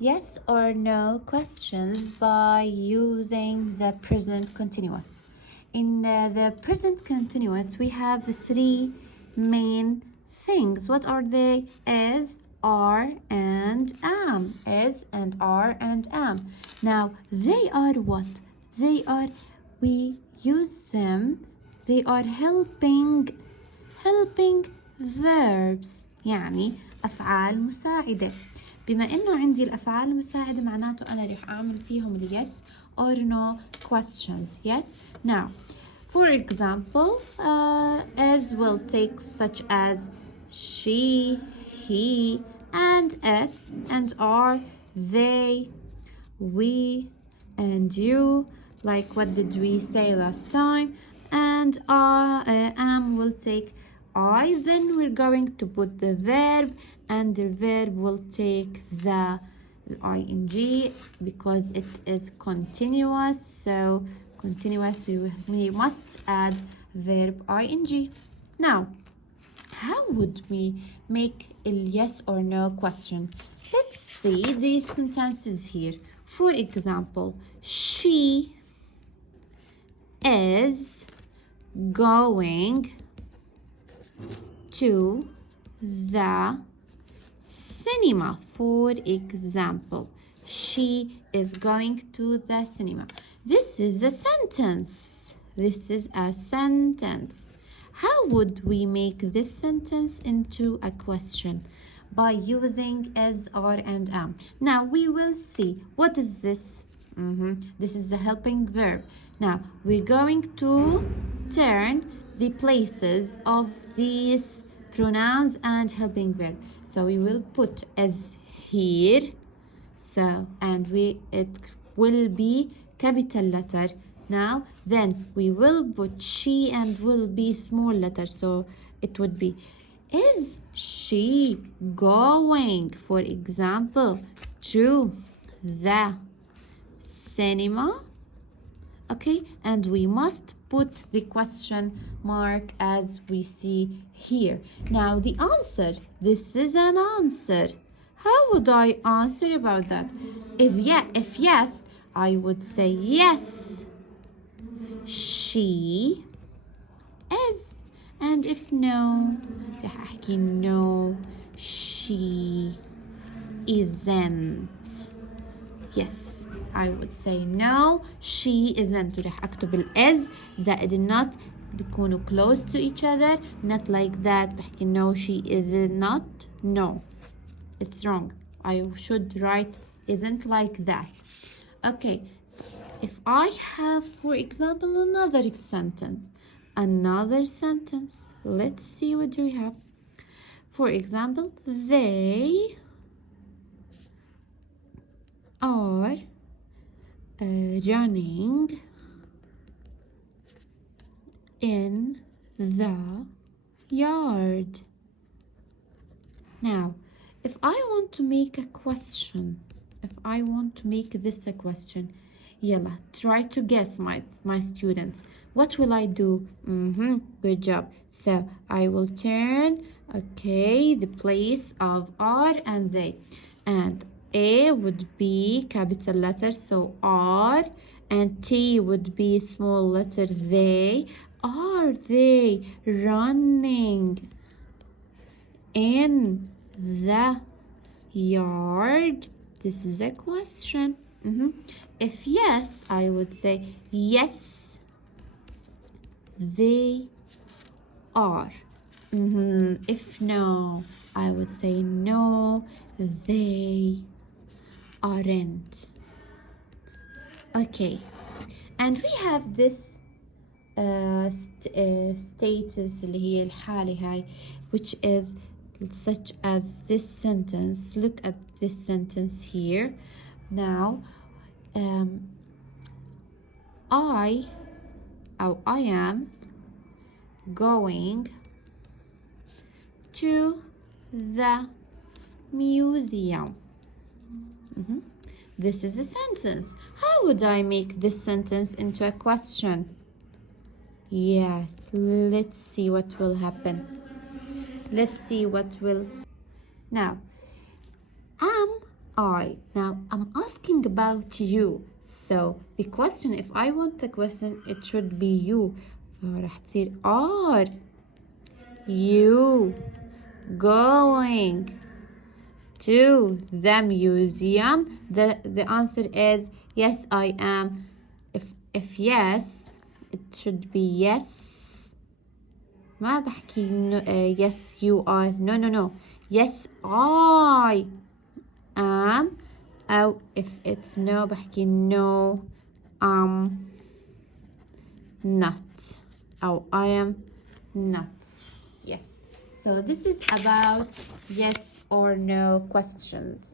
yes or no questions by using the present continuous. In the present continuous, we have three main things. What are they? Is, are, and am. Is and are and am. Now, they are what? They are, we use them, they are helping verbs، يعني أفعال مساعدة. بما إنه عندي الأفعال المساعدة معناته أنا رح أعمل فيهم ال yes or no questions. Yes. Now, for example, as will take such as she, he, and it, and are, they, we, and you. Like what did we say last time? And am will take I. Then we're going to put the verb, and the verb will take the ing because it is continuous. So continuous, we must add verb ing. Now, how would we make a yes or no question? Let's see these sentences here. For example, she is going to the cinema. For example, she is going to the cinema. This is a sentence. This is a sentence. How would we make this sentence into a question? By using is, are, and am. Now we will see. What is this? This is the helping verb. Now we're going to turn the places of these pronouns and helping verb. So we will put as here. So and it will be capital letter. Now then we will put she and will be small letter. So it would be, is she going, for example, to the cinema? Okay, and we must put the question mark as we see here. Now the answer, this is an answer. How would I answer about that? If yes, I would say yes, she is. And if no, أحكي no, she isn't. Yes, I would say no, she isn't. ورح أكتب ال is زائد not بيكونوا close to each other. Not like that. بحكي no, she is not. No, it's wrong. I should write isn't like that. Okay, if I have, for example, another sentence. Let's see what do we have. For example, they are running in the yard. Now, if I want to make a question, if I want to make this a question, yalla, try to guess, my students. What will I do? Good job. So I will turn, okay, the place of are and they. And A would be capital letter, so are, and T would be small letter they. Are they running in the yard? This is a question. If yes, I would say yes, they are. If no, I would say no, they aren't. Okay, and we have this status اللي هي الحالة هاي, which is such as this sentence. Look at this sentence here. Now I am going to the museum. This is a sentence. How would I make this sentence into a question? Yes, let's see what will happen. Let's see what will. Now, am I. Now I'm asking about you. So the question, if I want a question, it should be you. فراح تصير are you going to the museum? The answer is yes, I am. If yes, it should be yes. ما بحكي yes you are. No. Yes I am. أو if it's no بحكي no not. أو I am not. Yes. So this is about yes or no questions.